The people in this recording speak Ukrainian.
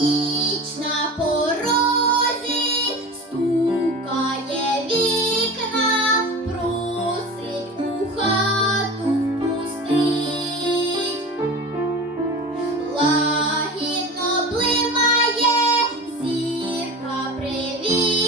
ніч на порозі стукає вікна, просить у хату впустить, лагідно блимає, зірка привіт.